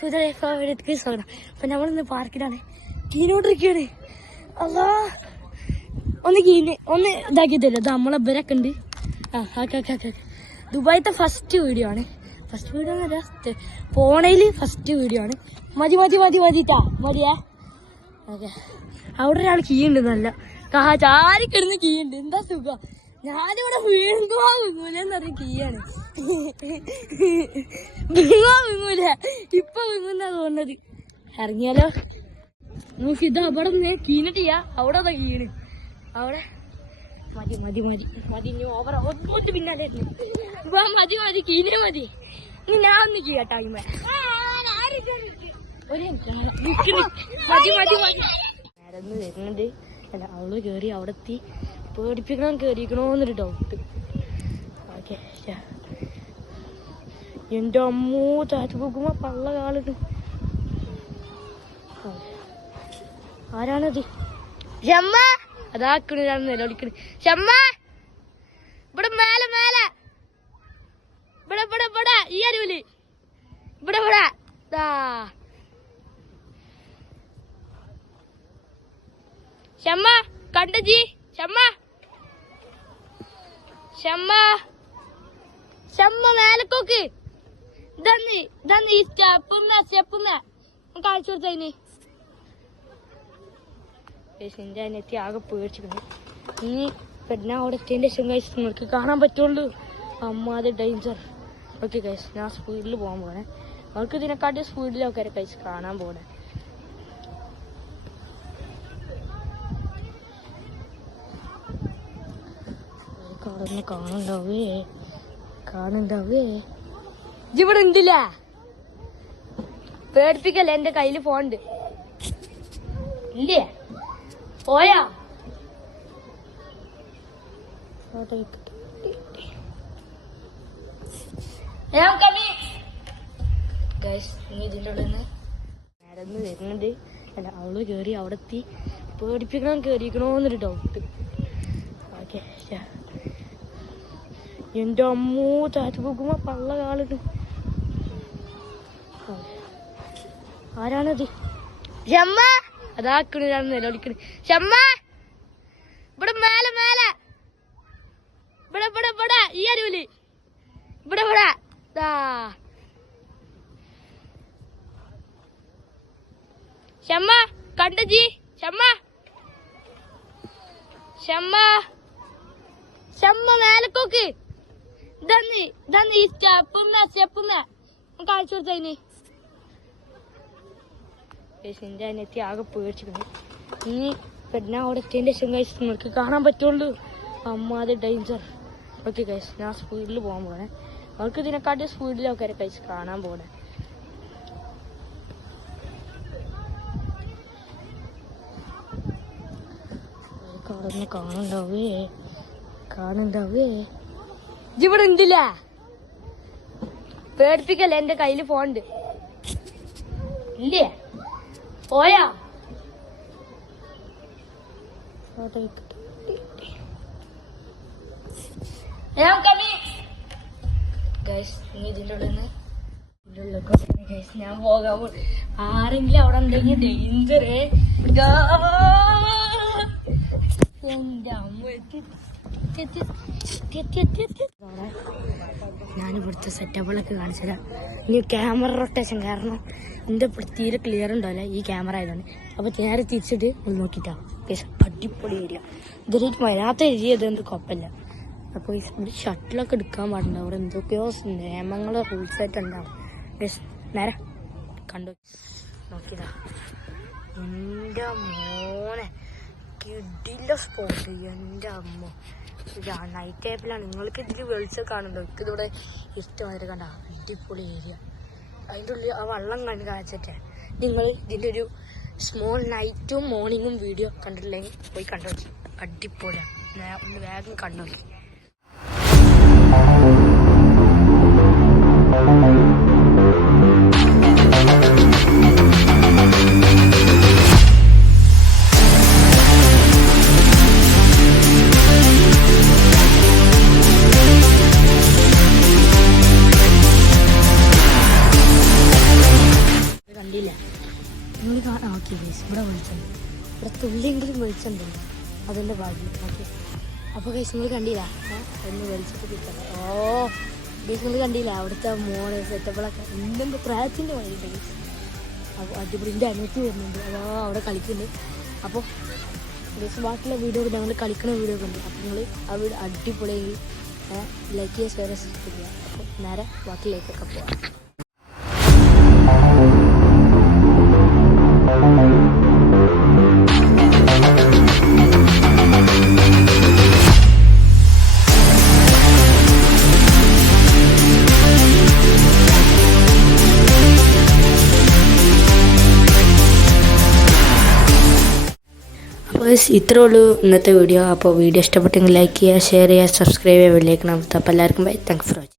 സുധരക്ക് സ്വാഗതം. അപ്പൊ നമ്മളിന്ന് പാർക്കിലാണ്, കീനോട്ടിരിക്കാണ്. അല്ലാ ഒന്ന് ഇതാക്കി തരില്ല. ഇത് നമ്മളെ ഇവരൊക്കെ ഉണ്ട്. ദുബായിത്തെ ഫസ്റ്റ് വീഡിയോ ആണ്. ഫസ്റ്റ് വീഡിയോ എന്നല്ല, പോണേല് ഫസ്റ്റ് വീഡിയോ ആണ്. മതിട്ടാ മതിയാ. ഓക്കെ, അവിടെ ഒരാൾ കീ ഉണ്ട്. നല്ല ചാരി കിടന്ന് കീ ഉണ്ട്. എന്താ സുഖം. ഞാനിവിടെ വീങ്ങൂലെന്നറിയ കീയാണ്. വീങ്ങൂല, ഇപ്പൊ വീങ്ങുന്നാ തോന്നുന്നത്. ഇറങ്ങിയാലോ നോക്കി. ഇത് അവിടെ നിന്ന് കീനിട്ടിയാ. അവിടെ അതാ കീണ്. അവിടെ മതി ഇനി ഓവർ ഒന്നോട്ട് പിന്നാലെ മതി കീനേ മതി. ഇനി ഞാൻ ഒന്ന് കീഴ ടൈമ നേരന്ന് വരുന്നുണ്ട്. അല്ല, അവള് കേറി അവിടെ എത്തി. പേടിപ്പിക്കണം കേറിക്കണോന്നൊരു ഡൗട്ട്. ഓക്കെ, എന്റെ അമ്മോ താറ്റ് പോകുമ്പോ പള്ള കാളിട്ട്. ആരാണത്? ഷമ്മ അതാക്കണ്. ഞാൻ നിലവിളിക്കണ്. ഷമ്മ ഇവിടെ മേലെ ഇവിടെ ഈ അരുവില് ഇവിടെ ഷമ്മ കണ്ടജി. ഷമ്മ മേലക്കോക്ക്. ഇതന്ന് ഈ സ്റ്റെപ്പുമ്മ കാണിച്ചു കൊടുത്തതിന്. എന്റെ അനിയത്തി ആകെ പേടിച്ചിട്ടുണ്ട്. ഇനി പിന്നെ അവിടെ എത്തിയതിന്റെ ശേഷം കഴിച്ച് നിങ്ങൾക്ക് കാണാൻ പറ്റുള്ളൂ. അമ്മാതെ ഡേഞ്ചർ. ഓക്കെ കഴിച്ച് ഞാൻ സ്പീഡിൽ പോകാൻ പോണേ. അവർക്ക് ഇതിനെക്കാട്ടി സ്പീഡിലൊക്കെ കഴിച്ച് കാണാൻ പോണേ. കാണുണ്ടാവേ ഇവിടെ ഉണ്ടില്ല. പേടിപ്പിക്കല്ലേ, എന്റെ കയ്യില് ഫോണുണ്ട്. ഇല്ലേ പോയാ ഇതിന്റെ ഉള്ളിൽ നിന്ന് നേരന്ന് വരുന്നുണ്ട്. അല്ല, അവള് കേറി അവിടെ എത്തി. പേടിപ്പിക്കണം കേറിക്കണോന്നൊരു ഡൗട്ട്. ഓക്കെ, എന്റെ അമ്മോ താറ്റ് പോകുമ്പോ പള്ള കാളിട്ട്. ആരാണത്? ഷമ്മ അതാക്കണ്. ഞാൻ നിലവിളിക്കണ്. ഷമ്മ ഇവിടെ മേലെ ഇവിടെ ഈ അരുവില് ഇവിടെ ഷമ്മ കണ്ടജി. ഷമ്മ മേലക്കോക്ക്. ഇതന്ന് ഈ സ്റ്റെപ്പുമ്മ കാണിച്ചു കൊടുത്തതിന്. എന്റെ അനിയത്തി ആകെ പേടിച്ചിട്ടുണ്ട്. ഇനി പിന്നെ അവിടെ എത്തിയതിന്റെ ശേഷം കഴിച്ച് നിങ്ങൾക്ക് കാണാൻ പറ്റുള്ളൂ. അമ്മാതെ ഡേഞ്ചർ. ഓക്കെ കഴിച്ച് ഞാൻ സ്പീഡിൽ പോകാൻ പോണേ. അവർക്ക് ഇതിനെക്കാട്ടി സ്പീഡിലൊക്കെ കഴിച്ച് കാണാൻ പോണേ. കാണുണ്ടാവേ ഇവിടെ ഉണ്ടില്ല. പേടിപ്പിക്കല്ലേ, എന്റെ കയ്യില് ഫോണുണ്ട്. ഇല്ലേ പോയാ ഇതിന്റെ ഉള്ളിൽ നിന്ന് ഞാൻ പോകാൻ പോ. ആരെങ്കിലും അവിടെ ഉണ്ടെങ്കിൽ ഡേഞ്ചർ. എന്റെ അമ്മ ഞാനിവിടുത്തെ സെറ്റപ്പുകളൊക്കെ കാണിച്ചതാ. ഇനി ക്യാമറ റൊട്ടേഷൻ കാരണം എന്റെ തീരെ ക്ലിയർ ഉണ്ടാവില്ല ഈ ക്യാമറ ആയതാണ്. അപ്പൊ നേരെ തിരിച്ചിട്ട് നോക്കിട്ടാ. അടിപൊളി ഏരിയ. ഇതൊരു വരാത്ത ഏരിയ. ഇതെന്ത് കുഴപ്പമില്ല. അപ്പൊ ഇവിടെ ഷട്ടിലൊക്കെ എടുക്കാൻ പാടുണ്ട്. അവിടെ എന്തൊക്കെയോ നിയമങ്ങളോ റൂൾസ് ആയിട്ട് ഉണ്ടാവും. നേരെ കണ്ടു നോക്കിയതാ. എന്റെ മോനെ കിടില സ്പോട്ട്. എന്റെ അമ്മ നൈറ്റ് ടൈപ്പിലാണ്. നിങ്ങൾക്ക് ഇതിൽ വെളിച്ചം കാണുന്നുണ്ടോ? എനിക്കിതിവിടെ ഇഷ്ടമാതിരി കണ്ട അടിപൊളി ഏരിയ. അതിൻ്റെ ഉള്ളിൽ ആ വള്ളം കണ്ട് കാണിച്ചിട്ട് നിങ്ങൾ ഇതിൻ്റെ ഒരു സ്മോൾ നൈറ്റും മോർണിംഗും വീഡിയോ കണ്ടിട്ടില്ലെങ്കിൽ പോയി കണ്ടു നോക്കി. അടിപൊളിയാണ്. ഒന്ന് വേഗം കണ്ടു നോക്കി. തുള്ളിയെങ്കിലും വെളിച്ചുണ്ടല്ലോ അതിൻ്റെ ഭാഗ്യം. ഓക്കെ, അപ്പോൾ ഗൈസ് നിങ്ങൾ കണ്ടില്ല ഒന്ന് വലിച്ചിട്ട് കിട്ടണം. ഗൈസ് നിങ്ങൾ കണ്ടില്ല അവിടുത്തെ മോള് സെറ്റപ്പുകളൊക്കെ എന്തെങ്കിലും പ്രായത്തിൻ്റെ വഴിയുണ്ട് ഗൈസ്. അപ്പോൾ അടിപൊളി എൻ്റെ അനിയത്തി വരുന്നുണ്ട്, അവിടെ കളിക്കുന്നുണ്ട്. അപ്പോൾ ഗൈസ് ബാക്കിയുള്ള വീഡിയോ ഞങ്ങൾ കളിക്കുന്ന വീഡിയോ ഒക്കെ ഉണ്ട്. അപ്പോൾ നിങ്ങൾ ആ വീഡിയോ അടിപൊളിയെങ്കിൽ ലൈക്ക് ചെയ്യുക, ഷെയർ ചെയ്യുക, സബ്സ്ക്രൈബ് ചെയ്യുക. അപ്പോൾ നേരെ ബാക്കിയിലേക്കൊക്കെ പോകാം. അപ്പോൾ ഇത്രേ ഉള്ളൂ ഇന്നത്തെ വീഡിയോ. അപ്പോൾ വീഡിയോ ഇഷ്ടപ്പെട്ടെങ്കിൽ ലൈക്ക് ചെയ്യുക, ഷെയർ ചെയ്യുക, സബ്സ്ക്രൈബ് ചെയ്യുക, ബെല്ലൈക്കൺ അമർത്തുക. അപ്പോൾ എല്ലാവർക്കും ബൈ, താങ്ക്സ് ഫോർ വാച്ചിങ്.